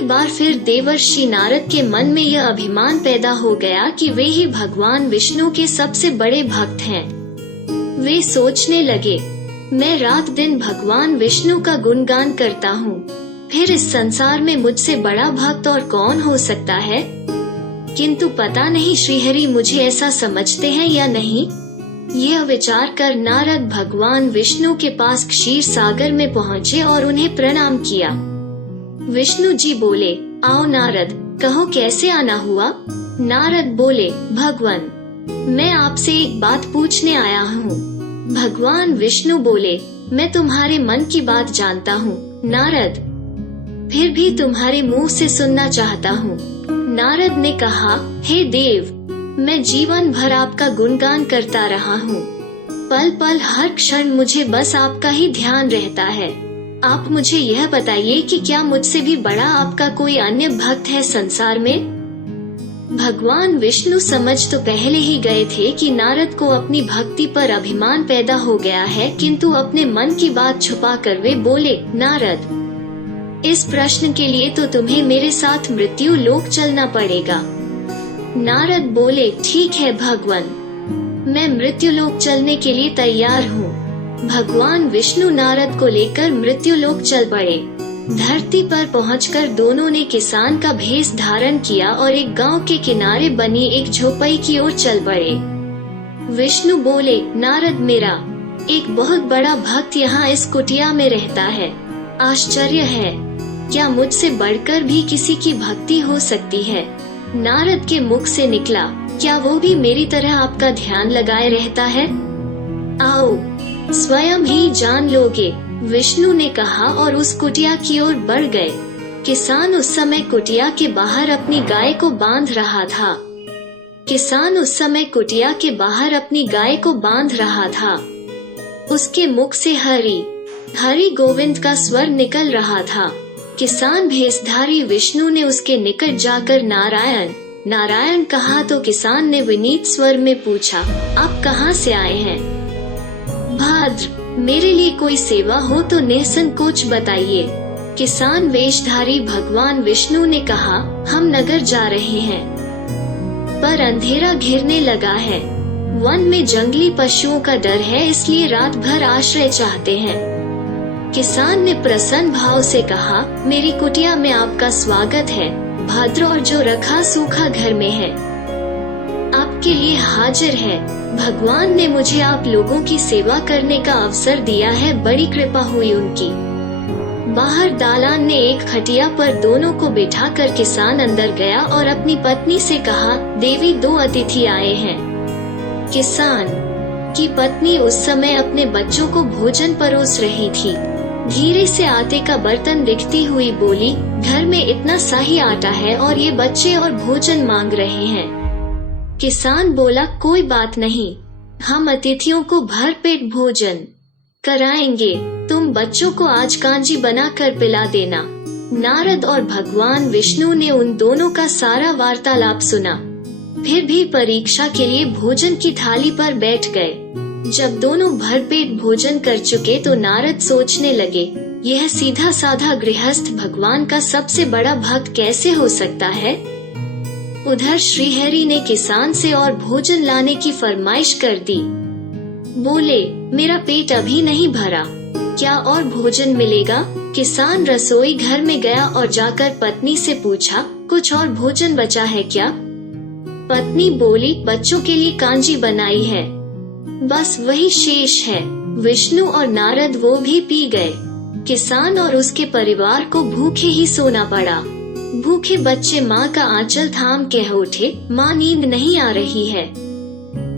एक बार फिर देवर्षि नारद के मन में यह अभिमान पैदा हो गया कि वे ही भगवान विष्णु के सबसे बड़े भक्त हैं। वे सोचने लगे, मैं रात दिन भगवान विष्णु का गुणगान करता हूँ, फिर इस संसार में मुझसे बड़ा भक्त और कौन हो सकता है। किंतु पता नहीं श्रीहरि मुझे ऐसा समझते हैं या नहीं। यह विचार कर नारद भगवान विष्णु के पास क्षीर सागर में पहुँचे और उन्हें प्रणाम किया। विष्णु जी बोले, आओ नारद, कहो कैसे आना हुआ। नारद बोले, भगवान, मैं आपसे एक बात पूछने आया हूँ। भगवान विष्णु बोले, मैं तुम्हारे मन की बात जानता हूँ नारद, फिर भी तुम्हारे मुंह से सुनना चाहता हूँ। नारद ने कहा, हे देव, मैं जीवन भर आपका गुणगान करता रहा हूँ। पल पल हर क्षण मुझे बस आपका ही ध्यान रहता है। आप मुझे यह बताइए कि क्या मुझसे भी बड़ा आपका कोई अन्य भक्त है संसार में। भगवान विष्णु समझ तो पहले ही गए थे कि नारद को अपनी भक्ति पर अभिमान पैदा हो गया है, किंतु अपने मन की बात छुपा कर वे बोले, नारद, इस प्रश्न के लिए तो तुम्हें मेरे साथ मृत्यु लोक चलना पड़ेगा। नारद बोले, ठीक है भगवान, मैं मृत्यु लोक चलने के लिए तैयार हूँ। भगवान विष्णु नारद को लेकर मृत्यु लोक चल पड़े। धरती पर पहुंचकर दोनों ने किसान का भेष धारण किया और एक गांव के किनारे बनी एक झोपड़ी की ओर चल पड़े। विष्णु बोले, नारद, मेरा एक बहुत बड़ा भक्त यहाँ इस कुटिया में रहता है। आश्चर्य है, क्या मुझसे बढ़कर भी किसी की भक्ति हो सकती है। नारद के मुख से निकला, क्या वो भी मेरी तरह आपका ध्यान लगाए रहता है। आओ, स्वयं ही जान लोगे, विष्णु ने कहा और उस कुटिया की ओर बढ़ गए। किसान उस समय कुटिया के बाहर अपनी गाय को बांध रहा था। उसके मुख से हरि हरि गोविंद का स्वर निकल रहा था। किसान भेषधारी विष्णु ने उसके निकट जाकर नारायण नारायण कहा तो किसान ने विनीत स्वर में पूछा, आप कहाँ से आए हैं। भाद्र, मेरे लिए कोई सेवा हो तो निसंकोच बताइए। किसान वेशधारी भगवान विष्णु ने कहा, हम नगर जा रहे हैं, पर अंधेरा घिरने लगा है। वन में जंगली पशुओं का डर है, इसलिए रात भर आश्रय चाहते हैं। किसान ने प्रसन्न भाव से कहा, मेरी कुटिया में आपका स्वागत है। भद्र और जो रखा सूखा घर में है, आपके लिए हाजिर है। भगवान ने मुझे आप लोगों की सेवा करने का अवसर दिया है, बड़ी कृपा हुई उनकी। बाहर दालान ने एक खटिया पर दोनों को बिठाकर किसान अंदर गया और अपनी पत्नी से कहा, देवी, दो अतिथि आए हैं। किसान की पत्नी उस समय अपने बच्चों को भोजन परोस रही थी। धीरे से आटे का बर्तन दिखती हुई बोली, घर में इतना सा ही आटा है और ये बच्चे और भोजन मांग रहे हैं। किसान बोला, कोई बात नहीं, हम अतिथियों को भर पेट भोजन कराएंगे। तुम बच्चों को आज कांजी बनाकर पिला देना। नारद और भगवान विष्णु ने उन दोनों का सारा वार्तालाप सुना, फिर भी परीक्षा के लिए भोजन की थाली पर बैठ गए। जब दोनों भरपेट भोजन कर चुके तो नारद सोचने लगे, यह सीधा साधा गृहस्थ भगवान का सबसे बड़ा भक्त कैसे हो सकता है। उधर श्रीहरि ने किसान से और भोजन लाने की फरमाइश कर दी। बोले, मेरा पेट अभी नहीं भरा, क्या और भोजन मिलेगा। किसान रसोई घर में गया और जाकर पत्नी से पूछा, कुछ और भोजन बचा है क्या। पत्नी बोली, बच्चों के लिए कांजी बनाई है, बस वही शेष है। विष्णु और नारद वो भी पी गए। किसान और उसके परिवार को भूखे ही सोना पड़ा। भूखे बच्चे माँ का आंचल थाम कह उठे, माँ, नींद नहीं आ रही है,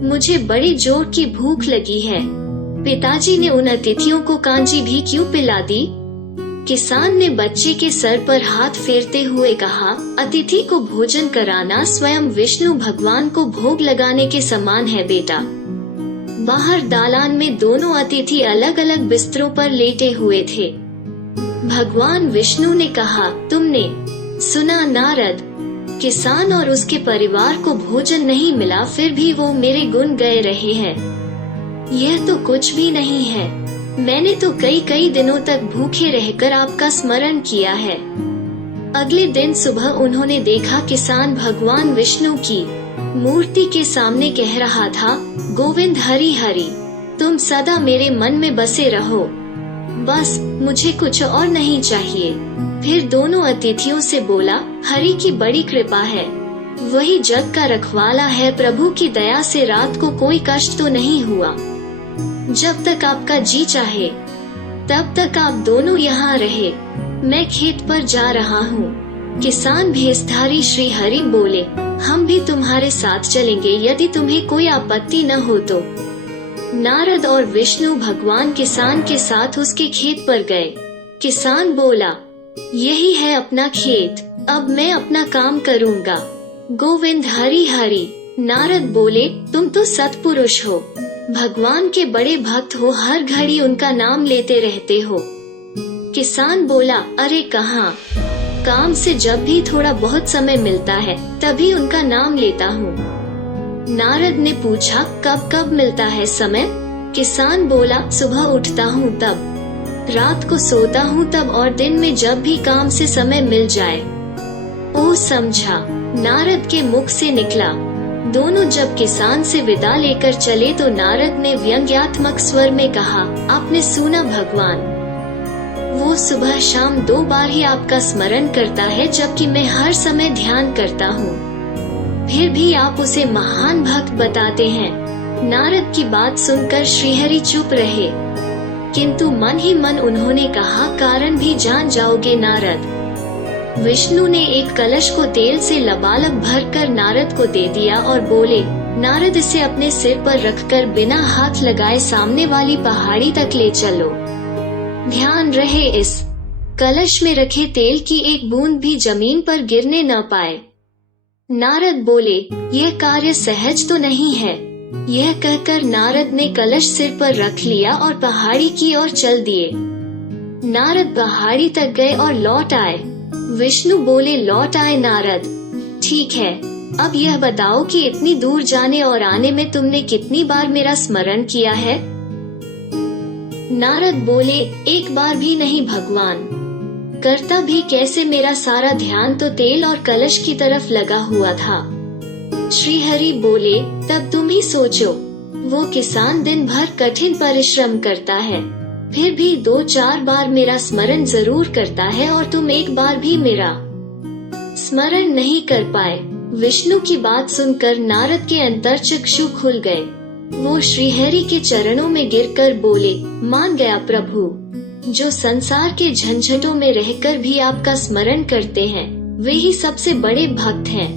मुझे बड़ी जोर की भूख लगी है। पिताजी ने उन अतिथियों को कांजी भी क्यों पिला दी। किसान ने बच्चे के सर पर हाथ फेरते हुए कहा, अतिथि को भोजन कराना स्वयं विष्णु भगवान को भोग लगाने के समान है बेटा। बाहर दालान में दोनों अतिथि अलग अलग बिस्तरों पर लेटे हुए थे। भगवान विष्णु ने कहा, तुमने सुना नारद, किसान और उसके परिवार को भोजन नहीं मिला, फिर भी वो मेरे गुण गा रहे हैं। यह तो कुछ भी नहीं है, मैंने तो कई दिनों तक भूखे रहकर आपका स्मरण किया है। अगले दिन सुबह उन्होंने देखा किसान भगवान विष्णु की मूर्ति के सामने कह रहा था, गोविंद हरि हरि, तुम सदा मेरे मन में बसे रहो, बस मुझे कुछ और नहीं चाहिए। फिर दोनों अतिथियों से बोला, हरि की बड़ी कृपा है, वही जग का रखवाला है, प्रभु की दया से रात को कोई कष्ट तो नहीं हुआ। जब तक आपका जी चाहे तब तक आप दोनों यहाँ रहे, मैं खेत पर जा रहा हूँ। किसान भेषधारी श्री हरि बोले, हम भी तुम्हारे साथ चलेंगे यदि तुम्हें कोई आपत्ति न हो तो। नारद और विष्णु भगवान किसान के साथ उसके खेत पर गए। किसान बोला, यही है अपना खेत, अब मैं अपना काम करूँगा। गोविंद हरि हरि। नारद बोले, तुम तो सत्पुरुष हो, भगवान के बड़े भक्त हो, हर घड़ी उनका नाम लेते रहते हो। किसान बोला, अरे कहाँ, काम से जब भी थोड़ा बहुत समय मिलता है तभी उनका नाम लेता हूँ। नारद ने पूछा, कब कब मिलता है समय? किसान बोला, सुबह उठता हूँ तब, रात को सोता हूँ तब, और दिन में जब भी काम से समय मिल जाए। ओ समझा, नारद के मुख से निकला। दोनों जब किसान से विदा लेकर चले तो नारद ने व्यंग्यात्मक स्वर में कहा, आपने सुना भगवान, वो सुबह शाम 2 बार ही आपका स्मरण करता है, जबकि मैं हर समय ध्यान करता हूँ, फिर भी आप उसे महान भक्त बताते हैं। नारद की बात सुनकर श्रीहरि चुप रहे, किंतु मन ही मन उन्होंने कहा, कारण भी जान जाओगे नारद। विष्णु ने एक कलश को तेल से लबालब भरकर नारद को दे दिया और बोले, नारद इसे अपने सिर पर रखकर बिना हाथ लगाए सामने वाली पहाड़ी तक ले चलो। ध्यान रहे इस कलश में रखे तेल की एक बूंद भी जमीन पर गिरने न पाए। नारद बोले, यह कार्य सहज तो नहीं है। यह कहकर नारद ने कलश सिर पर रख लिया और पहाड़ी की ओर चल दिए। नारद पहाड़ी तक गए और लौट आए। विष्णु बोले, लौट आए नारद, ठीक है, अब यह बताओ कि इतनी दूर जाने और आने में तुमने कितनी बार मेरा स्मरण किया है? नारद बोले, एक बार भी नहीं भगवान, करता भी कैसे, मेरा सारा ध्यान तो तेल और कलश की तरफ लगा हुआ था। श्रीहरि बोले, तब तुम ही सोचो, वो किसान दिन भर कठिन परिश्रम करता है, फिर भी 2-4 बार मेरा स्मरण जरूर करता है, और तुम एक बार भी मेरा स्मरण नहीं कर पाए। विष्णु की बात सुनकर नारद के अंतर्चक्षु खुल गए। वो श्रीहरि के चरणों में गिरकर बोले, मान गया प्रभु, जो संसार के झंझटों में रहकर भी आपका स्मरण करते हैं, वे ही सबसे बड़े भक्त हैं।